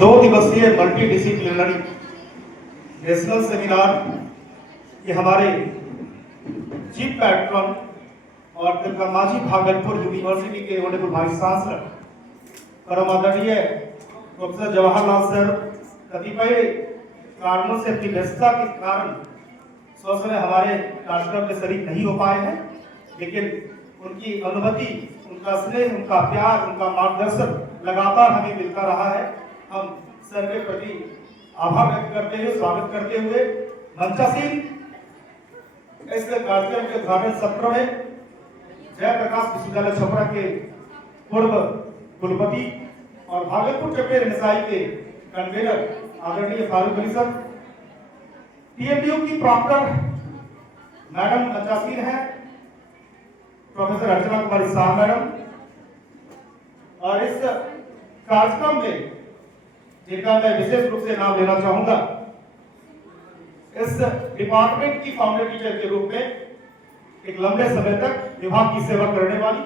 दो दिवसीय multi disciplinary national seminar ये हमारे चीफ पैट्रन और तिलका मांझी भागलपुर यूनिवर्सिटी के ऑनरेबल वाइस चांसलर परम आदरणीय प्रोफेसर जवाहरलाल सर कतिपय कारणों से अपनी व्यस्तता के कारण समय हमारे कार्यक्रम में शरीक नहीं हो पाए हैं, लेकिन उनकी अनुमति, उनका स्नेह, उनका प्यार, उनका मार्गदर्शन लगातार हमें मिलता रहा है। हम सर के प्रति आभार व्यक्त करते हुए, स्वागत करते हुए मंचासीन इस कार्यक्रम के उद्घाटन सत्र में जयप्रकाश विश्वविद्यालय छपरा के पूर्व कुलपति और भागलपुर चपेर निसाई के कन्वीनर आदरणीय फारूक अली सर, टीएमयू की प्रॉक्टर मैडम मंचासीन है प्रोफेसर अर्चना कुमारी शाह मैडम, और इस कार्यक्रम में जिनका मैं विशेष रूप से नाम लेना चाहूंगा, इस डिपार्टमेंट की फाउंडर टीचर के रूप में एक लंबे समय तक विभाग की सेवा करने वाली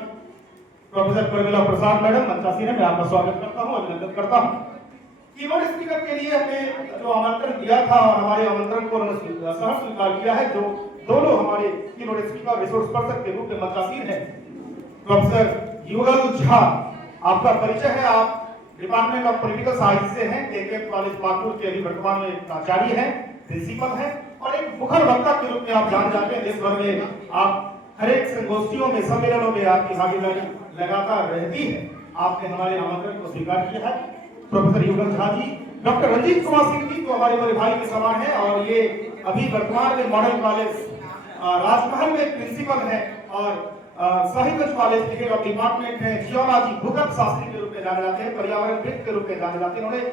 प्रोफेसर प्रमिला प्रसाद मैडम मंचासीन है। मैं आपका स्वागत करता हूं, अभिनंदन करता हूं। कीनोट स्पीकर के लिए हमें जो आमंत्रण दिया था और हमारे आमंत्रण को उन्होंने सहर्ष स्वीकार किया है, जो दोनों हमारे कीनोट स्पीकर रिसोर्स पर्सन के रूप में मंचासीन है, प्रोफेसर युगल झा, आपका परिचय है, आप डिपार्टमेंट ऑफ पॉलिटिकल साइंस से हैं, केके कॉलेज पाकुड़ के अभी वर्तमान में प्राचार्य हैं, प्रिंसिपल हैं, और एक मुखर वक्ता के रूप में आप जान जाते हैं। देश भर में आप हर एक संगोष्ठियों में, सम्मेलनों में आपकी भागीदारी लगातार रहती है। आपने हमारे आमंत्रण को स्वीकार किया है। प्रोफेसर युगल झा जी, डॉक्टर रंजीत कुमार सिंह जी तो हमारे बड़े भाई के समान है, और ये अभी वर्तमान में मॉडल कॉलेज राजमहल में प्रिंसिपल है, और साहिबगंज कॉलेज के डिपार्टमेंट है, जियोलॉजी भूगर्भ शास्त्री के रूप में जाने जाते हैं, पर्यावरणविद के रूप में जाने जाते हैं। उन्होंने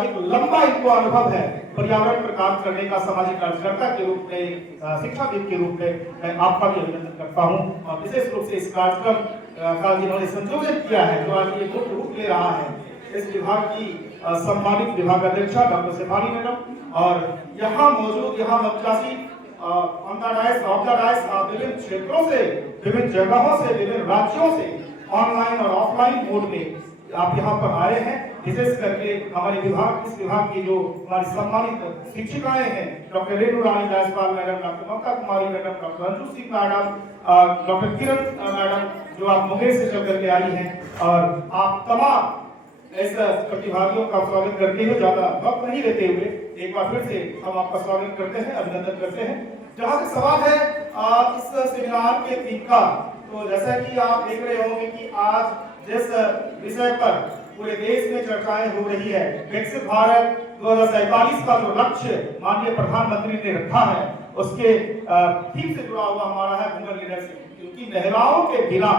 एक लंबा इनको अनुभव है पर्यावरण पर काम करने का, सामाजिक कार्यकर्ता के रूप में, शिक्षाविद के रूप में। मैं आपका भी अभिनंदन करता हूं, और विशेष रूप से इस कार्यक्रम का जिन्होंने संयोजन किया है, जो आज ये मुख्य रूप ले रहा है, इस विभाग की सम्मानित विभाग अध्यक्षा डॉक्टर शेफाली मैडम, और यहाँ मौजूद यहाँ मंचासी विभिन्न क्षेत्रों से, विभिन्न जगहों से, विभिन्न राज्यों से ऑनलाइन और ऑफलाइन मोड में आप यहाँ पर आए हैं। विशेष करके हमारे विभाग, इस विभाग की जो हमारी सम्मानित शिक्षिकाएं हैं, doctor Renu Rani Jaiswal madam, doctor Mamta Kumari madam, doctor Anju Singh madam, doctor Kiran madam, जो आप मुंगेर से चल करके आई हैं, और आप तमाम ऐसा प्रतिभागियों का स्वागत करते हुए, ज्यादा वक्त नहीं लेते हुए एक बार फिर से हम आपका स्वागत करते हैं, अभिनंदन करते हैं। जहां से सवाल है इस सेमिनार के थीम का, तो जैसा कि आप देख रहे होंगे कि आज जिस विषय पर पूरे देश में चर्चाएं हो रही है, विकसित भारत 2047 का जो लक्ष्य माननीय प्रधानमंत्री ने रखा है, उसके थीम से जुड़ा हुआ हमारा है वुमेन लीडरशिप। क्योंकि महिलाओं के बिना,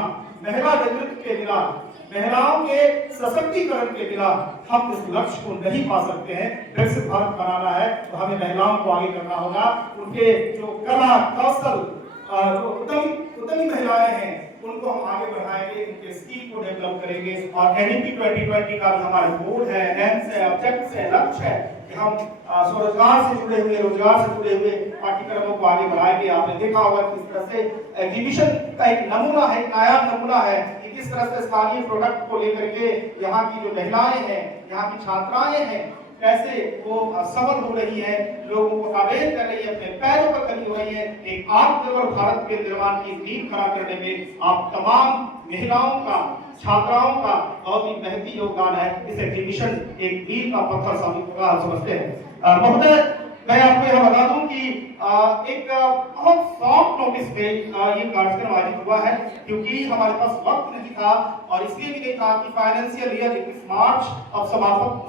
महिला नेतृत्व के बिना, महिलाओं के सशक्तिकरण के बिना हम इस लक्ष्य को नहीं पा सकते हैं। विकसित भारत बनाना है तो हमें महिलाओं को आगे करना होगा। उनके जो कला, कौशल, उद्यमी महिलाएं हैं, उनको हम आगे बढ़ाएंगे, उनके स्किल को डेवलप करेंगे। और एनईपी 2020 का भी हमारा गोल है, एम्स है, ऑब्जेक्टिव्स है, लक्ष्य है कि हम स्वरोजगार से जुड़े हुए, रोजगार से जुड़े हुए पाठ्यक्रमों को आगे बढ़ाएंगे। आपने देखा होगा किस तरह से एग्जीबिशन का एक नमूना है, एक नायाब नमूना है कि किस तरह से स्थानीय प्रोडक्ट को लेकर के यहाँ की जो महिलाएं हैं, यहाँ की छात्राएं हैं, कैसे वो सफल हो रही है, लोगों को आवेदन कर रही है, अपने पैरों पर खड़ी हो रही है। एक आत्मनिर्भर भारत के निर्माण की नींव खड़ा करने में आप तमाम महिलाओं का, छात्राओं का बहुत ही महती योगदान है। इस एग्जीबिशन एक मील का पत्थर साबित होगा, आप समझते हैं। महोदय, मैं आपको यह बता दूं कि एक बहुत शॉर्ट नोटिस पे ये कार्यक्रम आयोजित हुआ है, क्योंकि हमारे पास वक्त नहीं था, और इसलिए भी नहीं था कि फाइनेंशियल ईयर 21 मार्च अब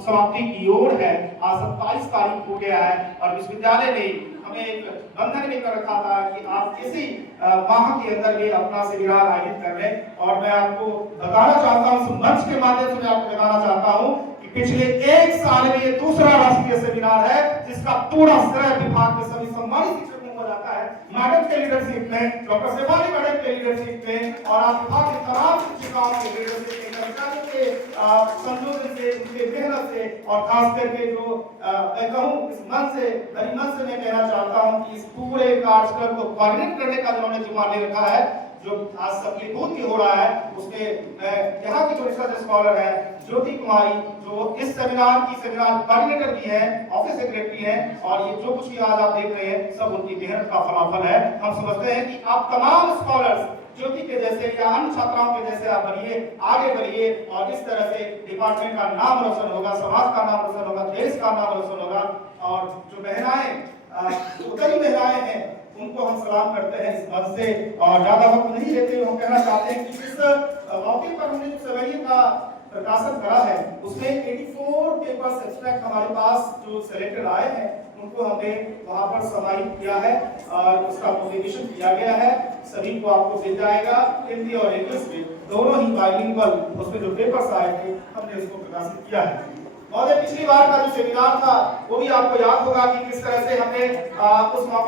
समाप्ति की ओर है। आज 27 तारीख हो गया है, और विश्वविद्यालय ने हमें एक बंधन में कर रखा था कि आप किसी माह के अंदर में अपना सेमिनार आयोजित कर लें। और मैं आपको बताना चाहता हूँ, मंच के माध्यम से मैं आपको बताना चाहता हूँ, पिछले एक साल में ये दूसरा राष्ट्रीय सेमिनार है जिसका पूरा श्रेय विभाग के सभी सम्मानित शिक्षकों को जाता है। मैडम के लीडरशिप में, डॉक्टर शेफाली मैडम के लीडरशिप में, और आप विभाग के तमाम शिक्षिकाओं के लीडरशिप में, कर्मचारियों के संयोजन से, उनके मेहनत से, और खास करके जो मैं कहूँ इस मन से, बड़ी मन से मैं कहना चाहता हूँ कि इस पूरे कार्यक्रम को कोऑर्डिनेट करने का जो उन्होंने जिम्मा ले रखा है, जो आज सफलीभूत हो रहा है, उसके यहाँ की जो रिसर्च स्कॉलर है ज्योति कुमारी जो इस सेमिनार की सेमिनार कोऑर्डिनेटर भी है, ऑफिस सेक्रेटरी है, और ये जो कुछ भी आज आप देख रहे हैं सब उनकी मेहनत का फलाफल है। हम समझते हैं कि आप तमाम स्कॉलर्स ज्योति के जैसे या अन्य छात्राओं के जैसे आप बनिए, आगे बढ़िए, और इस तरह से डिपार्टमेंट का नाम रोशन होगा, समाज का नाम रोशन होगा, देश का नाम रोशन होगा। और जो महिलाएं उत्तरी महिलाएं हैं उनको हम सलाम करते हैं इस मंच से, और ज्यादा वक्त नहीं लेते हुए हम कहना चाहते हैं कि इस मौके पर हमने जो सवेरे का प्रकाशन करा है उसमें 84 पेपर्स एब्स्ट्रैक्ट हमारे पास जो सिलेक्टेड आए हैं उनको हमने वहां पर समाहित किया है और उसका पब्लिकेशन किया गया है। सभी को आपको मिल जाएगा, हिंदी और इंग्लिश में दोनों ही बाइलिंगुअल उसमें जो पेपर्स आए थे हमने उसको प्रकाशित किया है। और पिछली बार का जो सेमिनार था वो भी आपको याद होगा कि किस तरह से हमने उस